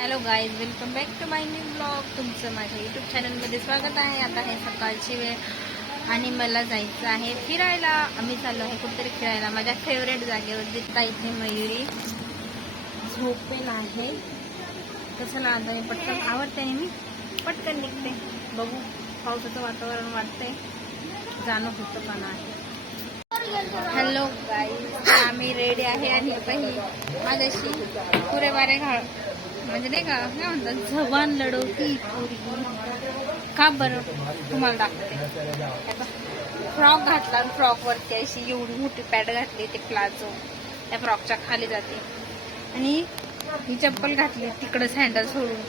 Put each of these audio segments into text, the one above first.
Hello guys welcome back to my new blog तुमचं माझ्या YouTube चॅनलमध्ये स्वागत आहे. आता हे सकाळची वेळ आणि मला जायचं आहे फिरायला. आम्ही चाललो आहे कुठेतरी फिरायला. माझ्या फेवरेट जागेवर दिसता इथे मयुरी झोपेल आहे. तसं ना आता मी पटकन आवडते आणि मी. पटकन निघते. बघू पावसाचं वातावरण वाटतंय. जाणं होतं पण आहे. हॅलो गाईज आम्ही रेडी आहे आणि पहिली माझ्याशी पुरेवारे घाल म्हणजे नाही का काय म्हणतात झबान लढवती पुरी का बरं? तुम्हाला दाखवते. फ्रॉक घातला फ्रॉक वरती अशी एवढी मोठी पॅड घातली ते प्लाझो. त्या फ्रॉकच्या खाली जाते. आणि ही चप्पल घातली तिकडं सँडल सोडून.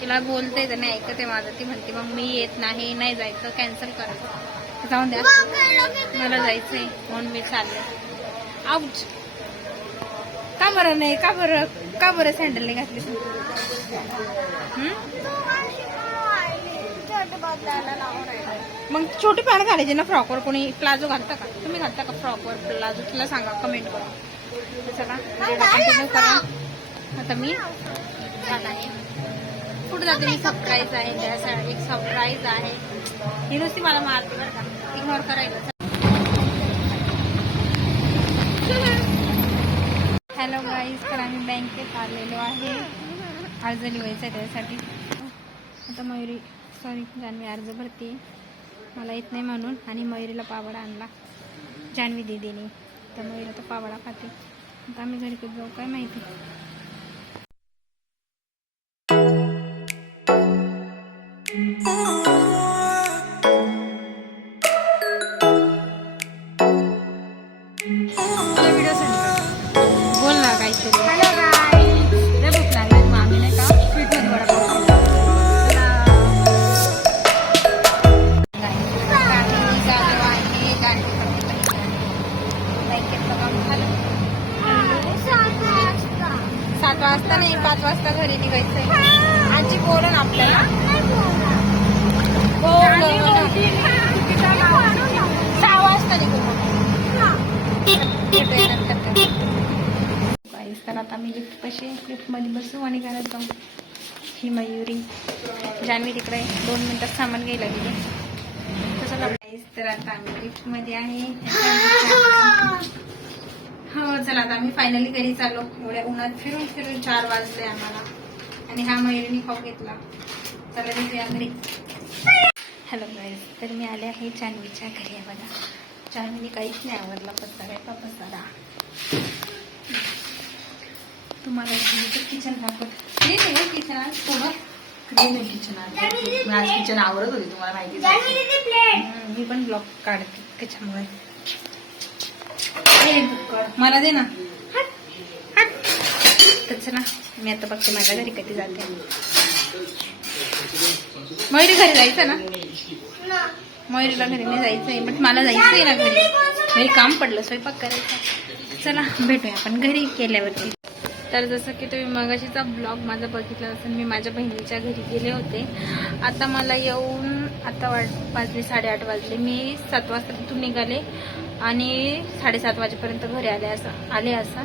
तिला बोलते तर नाही ऐकते आहे माझं ती म्हणते मग मी येत नाही नाही जायचं कॅन्सल करायचं. जाऊन द्या. मला जायचंय म्हणून मी चालले. आऊट का बरं नाही? का बरं? का बरं सँडल नाही घातली तू? मग छोटी पॅन्ट घालायची ना फ्रॉकवर कोणी प्लाझो घालता का? तुम्ही घालता का फ्रॉकवर प्लाझो? तुला सांगा कमेंट करा चला कंटिन्यू करा. आता मी? जात आहे कुठे जाते? मी सरप्राईज आहे. त्यासाठी एक सरप्राईज आहे. ही नुसती मला मारते बरं का. इग्नोर करायचं हॅलो गाईज तर आम्ही बँकेत आलेलो आहे. अर्ज लिहायचा आहे त्यासाठी आता मयुरी सॉरी जान्हवी अर्ज भरते मला येत नाही म्हणून आणि मयुरीला पावडा आणला. जान्हवी दिदीने. तर मयुरी आता पावडा खाते. आता आम्ही घरी कधी जाऊ काय माहिती? व्हिडिओ पाच वाजता घरी निघायचंय. आजी बोल ना आपल्याला बोल सहा वाजता निघू मग. भेटूया नंतर गाईस तर आता मी लिफ्ट कशी लिफ्टमध्ये बसू आणि घरात जाऊ. ही मयुरी. जान्हवी तिकडे दोन मिनिटात सामान घ्यायला गेली. तसं तर आता आम्ही लिफ्टमध्ये आहे. हो चला आता आम्ही फायनली घरी चाललो. एवढ्या उन्हात फिरून फिरून चार वाजले आम्हाला. आणि हा मयुरीने खाऊ घेतला. चला भेटूया घरी. हॅलो गाईज तर मी आले आहे जान्हवीच्या घरी आहे बघा. जान्हवीने काहीच नाही आवडला पसारा आहे का पसारा? तुम्हाला किचन दाखवत. हे नाही किचन आज सोबत. किचन आज. किचन आवडत होती तुम्हाला माहिती मी पण ब्लॉग काढते त्याच्यामुळे. हे मला दे ना. तसं ना मी आता बघते माझ्या घरी कधी जाते. मयुरी घरी जायचं ना? मयुरीला घरी नाही जायचंय बट मला जायचंय ना घरी. घरी काम पडलं स्वयंपाक करायचा. चला भेटूया आपण घरी केल्यावरती. तर जसं की तुम्ही मगाशीचा ब्लॉग माझा बघितला असेल मी माझ्या बहिणीच्या घरी गेले होते. आता मला येऊन आता वाट वाजले साडेआठ वाजले. मी सात वाजता तिथून निघाले. आणि साडेसात वाजेपर्यंत घरी आले असं आले असं.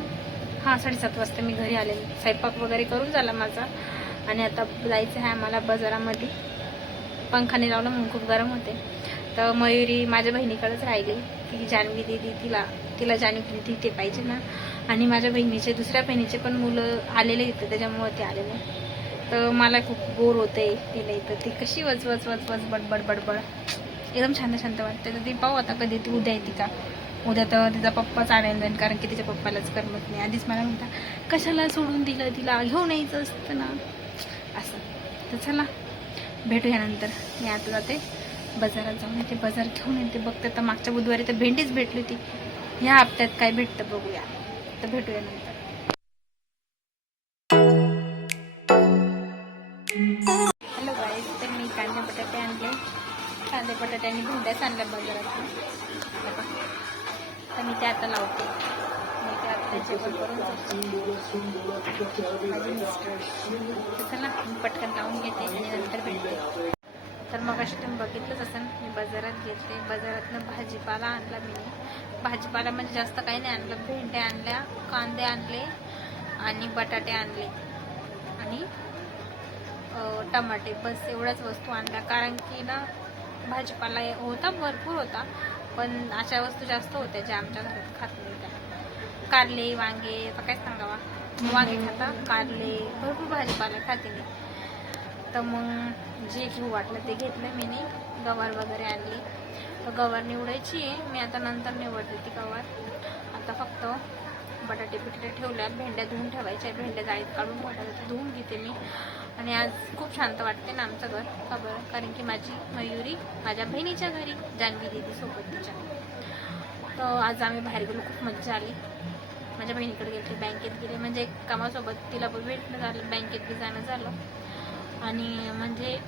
हां साडेसात वाजता मी घरी आले. स्वयंपाक वगैरे करून झाला माझा. आणि आता जायचं आहे आम्हाला बाजारामध्ये. पंखाने लावलं म्हणून खूप गरम होते. तर मयुरी माझ्या बहिणीकडेच राहिली. की जान्हवी दिदी तिला तिला जान्हवी दिदी ते पाहिजे ना. आणि माझ्या बहिणीचे दुसऱ्या बहिणीचे पण मुलं आलेले इथं त्याच्यामुळे ते आलेले तर मला खूप बोर होते तिला इथं. ती कशी वच वच वच वच बडबड बडबड. एकदम शांत शांत वाटते तर ती पाहू आता कधी ती उद्या येते का? उद्या तर तिचा पप्पाच आणायला जाईल कारण की तिच्या पप्पालाच करमत नाही. आधीच मला म्हणता कशाला सोडून दिलं तिला? घेऊन यायचं असतं ना. असं. तर चला भेटूया नंतर. मी आता जाते बाजारात जाऊन येते. बाजार घेऊन येते. बघते तर मागच्या बुधवारी तर भेंडीच भेटली होती. ह्या हप्त्यात काय भेटतं बघूया. तर भेटूया नंतर. कांदे बटाट्याने आणि भेंड्याच आणल्या बाजारातून तर मी ते आता लावते. मी ते आता जेवण करून चला मी पटकन लावून घेते आणि नंतर भेटते. तर मग अशी तुम्ही बघितलंच असेल मी बाजारात घेते बाजारातनं भाजीपाला आणला मी. भाजीपाला म्हणजे जास्त काही नाही आणलं. भेंड्या आणल्या कांदे आणले आणि बटाटे आणले. आणि टमाटे. बस एवढ्याच वस्तू आणल्या. कारण की ना भाजीपाला होता भरपूर होता. पण अशा वस्तू जास्त होत्या ज्या आमच्या घरात खात नाही त्या कारले वांगे आता काय सांगावा? वांगे खाता कारले भरपूर भाजीपाला खाते मी. तर मग जे घेऊ वाटलं ते घेतलं मी गवार वगैरे आणली. तर गवार निवडायची आहे. मी आता नंतर निवडते ती गवार. आता फक्त बटाटे पिठले ठेवल्यात भेंड्या धुवून ठेवायच्या भेंड्या जाळीत काढून बटाटे धुवून घेते मी. आणि आज खूप शांत वाटते ना आमचं घर. का बरं? कारण की माझी मयुरी माझ्या बहिणीच्या घरी जान्हवी दिदी सोबत तिच्या. तर आज आम्ही बाहेर गेलो खूप मज्जा आली. माझ्या बहिणीकडे गेले बँकेत गेले. म्हणजे कामासोबत तिला पण भेटणं झालं बँकेत बी जाणं झालं. आणि म्हणजे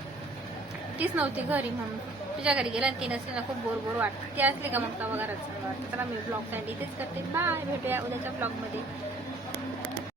तीच नव्हती घरी म्हणून. तुझ्या घरी गेला आणि ती नसली ना खूप बोर बोर वाटतं ती असली का मग तेव्हा घरात चांगलं वाटतं चला मी ब्लॉग सँड इथेच करते. बाय भेटूया उद्याच्या ब्लॉगमध्ये